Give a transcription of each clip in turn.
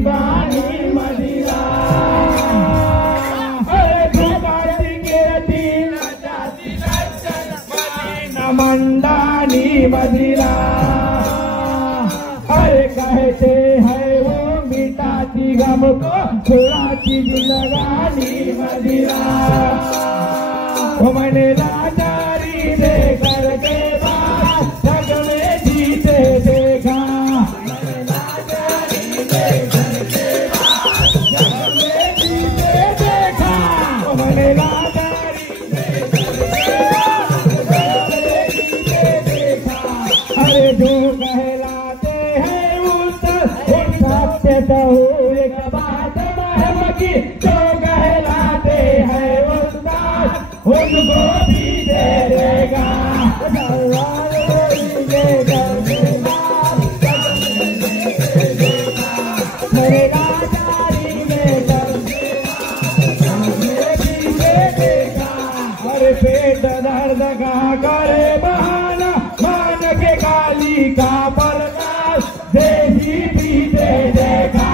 बानी मदिरा अरे प्रभाती गिरती जाती न मंदानी मदिरा अरे कहते हैं वो मिटाती गम को छुड़ाती जिंदगानी मदिरा मैंने लाचारी दे करके बात जग में जीते देखा अरे जो कहलाते हैं उस सबसे तो एक बात की जो कहलाते हैं उनको भी दे देगा अरे पेट दर्द का करे बहाना मान के काली का प्रकाश देसी भी दे देगा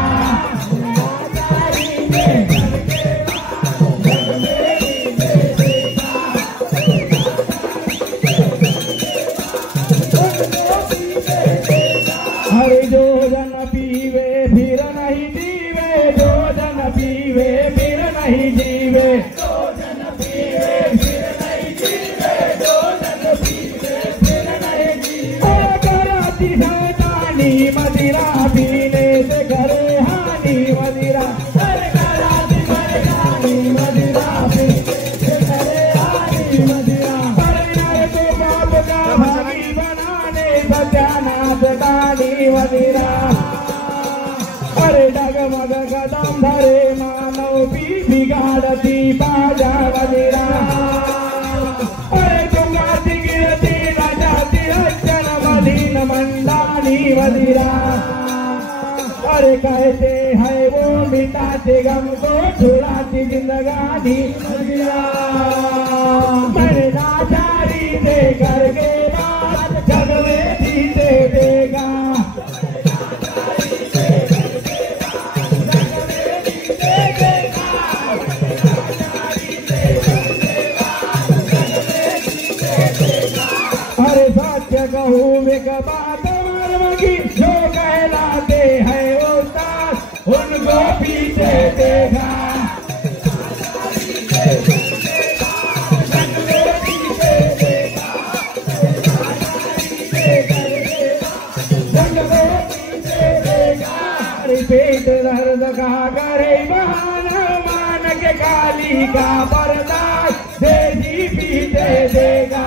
अरे जो जन पीवे फिर नहीं जीवे जो जन पीवे फिर नहीं जीवे जो जन पीवे फिर नहीं जीवे जो जन पीवे फिर नहीं जीवे कराती शैतानी मदिरा पीने से करे हानि मदिरा अरे कराती शैतानी मदिरा पीने से करे हानि मदिरा अरे तो बाप का भागी बनाने सत्यानाश दानी मदिरा अरे डगमग कदम धरे मानव भी बिगाड़ती बाजा मदिरा अरे गंगाती गिरती न जाती रचन मदीन मंदानी मदिरा अरे कहते हैं वो मिटाते गम को छुड़ाती जिंदगानी मदिरा मैंने लाचारी दे करके बात जग में जीते देगा अरे सत्य कहूँ एक बात मर्म की जो कहलाते हैं उस्ताद उनको पीछे देखा पेट दर्द का करे बहाना मान के काली का बर्दाश्त देसी पीछे देगा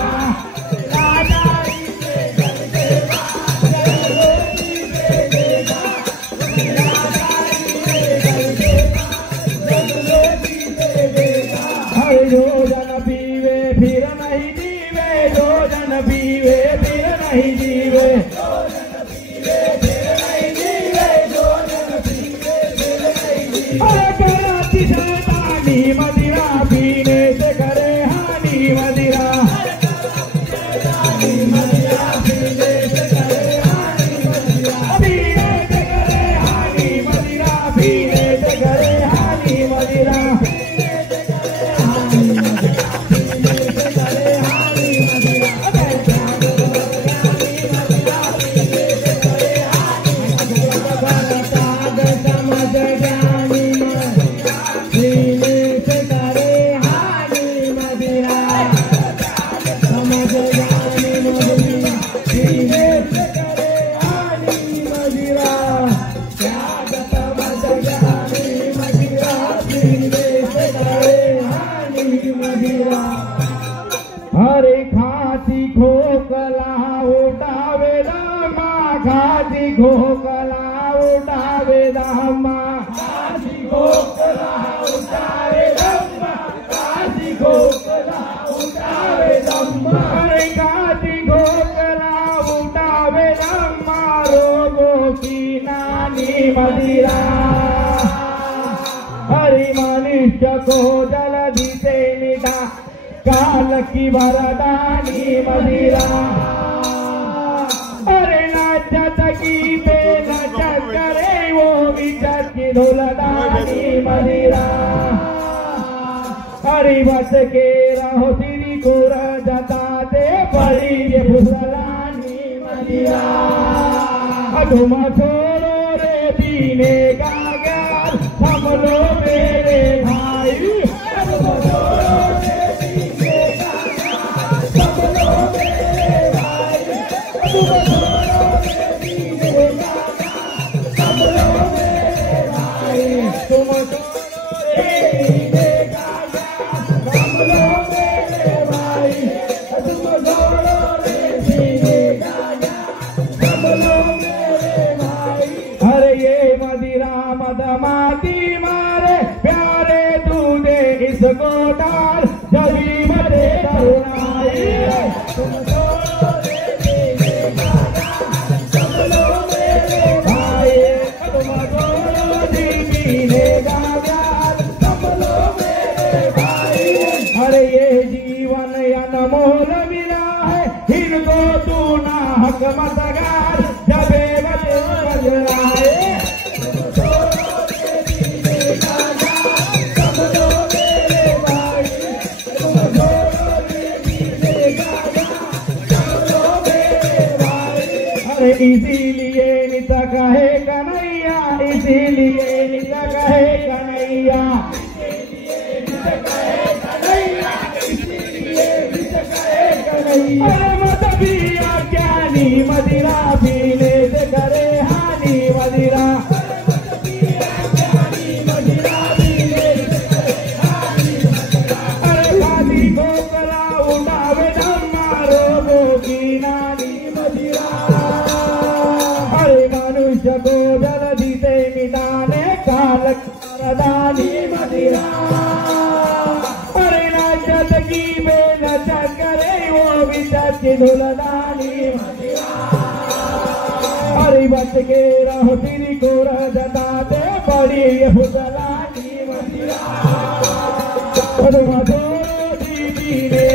जो जन पीवे फिर नहीं जीवे जो जन पीवे फिर नहीं जीवे कराती शैतानी मदिरा पीने से करे हानि मदिरा पीने से करे हानि मदिरा पीने से करे हानि मदिरा पीने से करे हानि मदिरा हरे खाती खोकला उठावे दामा खाती खोकला उठावे दामा खाती खोकला उठावे दामा खाती खोकला उठावे दामा हरे खाती खोकला उठावे दामा रोगों की नानी मदिरा हरि मनुष्य को जल्दी से मिटा काल की वरदानी मदिरा अरे नाचत की पे नचत करे वो विचत की धुलदानी मदिरा हरी बच के रहो तेरी को जताते बड़ी ये फुसलानी मदिरा तुम छोड़ो रे पीने का ज्ञान हम लो मेरे भाई तुम छोड़ो रे पीने का ज्ञान हम लो मेरे भाई तुम छोड़ो रे पीने का ज्ञान हम लो मेरे भाई तुम छोड़ो रे पीने का ज्ञान हम लो मेरे भाई तुम छोड़ो रे पीने का ज्ञान हम लो मेरे भाई अरे ये मदिरा मदमाती मारे प्यारे दूधे इसको डाल जबी मरे करुणाई तुम छोड़ो रे पीने का ज्ञान हम लो मेरे भाई तुम छोड़ो रे पीने का ज्ञान हम लो मेरे भाई अरे ये जीवन अनमोल मिला है इनको तू ना हक मत गार जबे बजे बजराए तुम छोड़ो रे पीने का ज्ञान हम लो मेरे भाई तुम छोड़ो रे पीने का ज्ञान हम लो मेरे भाई अरे इसीलिए नित कहे कन्हैया इसीलिए नित कहे कन्हैया मत पिया ज्ञानी मदिरा पीने से करे हानि मदिरा अरे खादी को कला उठावे धम्मा रोगो की नानी मदिरा अरे मनुष्य को जल्दी से मिटाने काल करदानी मदिरा अरे नाचत की बेनचत करे वो विचत की धुलदानी मदिरा अरे बच के रहो तेरी को जताते बड़ी ये फुसलानी मदिरा तुम छोड़ो रे पीने